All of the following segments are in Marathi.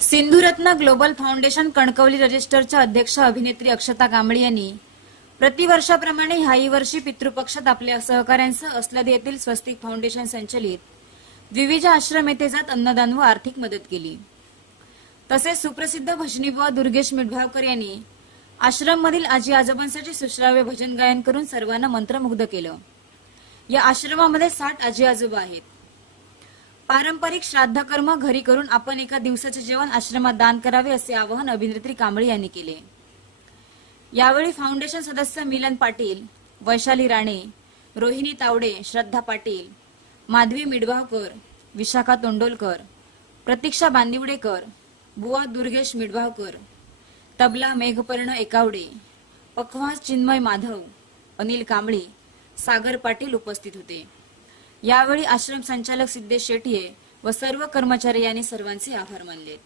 सिंधुरत्न ग्लोबल फाउंडेशन कणकवली रजिस्टरच्या अध्यक्ष अभिनेत्री अक्षता कांबळी यांनी प्रतिवर्षाप्रमाणे ह्याही वर्षी पितृपक्षात आपल्या सहकाऱ्यांसह अस्लद येथील स्वस्तिक फाउंडेशन संचलित. द्विविज आश्रम येथे जात अन्नदान व आर्थिक मदत केली. तसेच सुप्रसिद्ध भजनीबुवा दुर्गेश मिठभावकर यांनी आश्रममधील आजी आजोबांसाठी सुश्राव्य भजन गायन करून सर्वांना मंत्रमुग्ध केलं. या आश्रमामध्ये साठ आजी आजोबा आहेत. पारंपरिक श्राद्ध कर्म घरी करून आपण एका दिवसाचे जेवण आश्रमात दान करावे असे आवाहन अभिनेत्री कांबळे यांनी केले. यावेळी फाउंडेशन सदस्य मिलन पाटील वैशाली राणे रोहिणी तावडे श्रद्धा पाटील माधवी मिडवावकर विशाखा तोंडोलकर प्रतीक्षा बांदिवडेकर बुवा दुर्गेश मिडवावकर तबला मेघपर्ण एकावडे पखवाज चिन्मय माधव अनिल कांबळी सागर पाटील उपस्थित होते. यावेळी आश्रम संचालक सिद्धेश शेटिये व सर्व कर्मचारी यांनी सर्वांचे आभार मानले.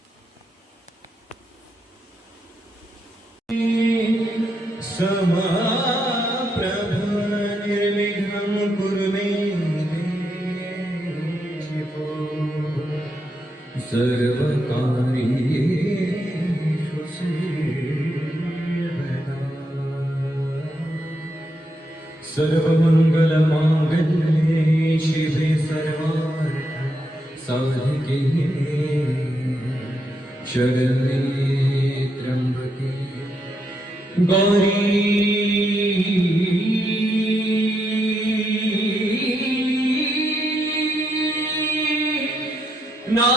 समाप्रभनिर्विघ्नं सर्वमङ्गलमाङ्गल्ये शिवे सर्वार्थ साधिके शरणे त्र्यम्बके गौरी ना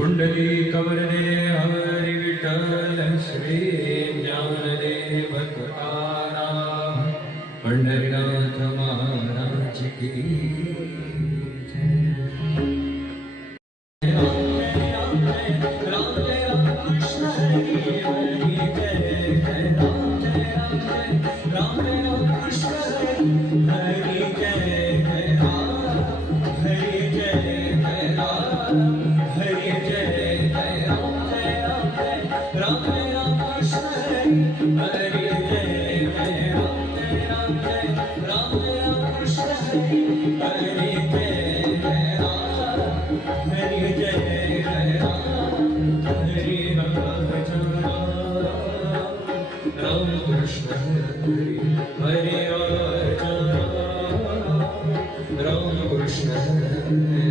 पुण्डलीकवरदे हरि विठ्ठल श्री ज्ञानदेव तुकाराम पंढरीनाथ महाराज की Commissioner.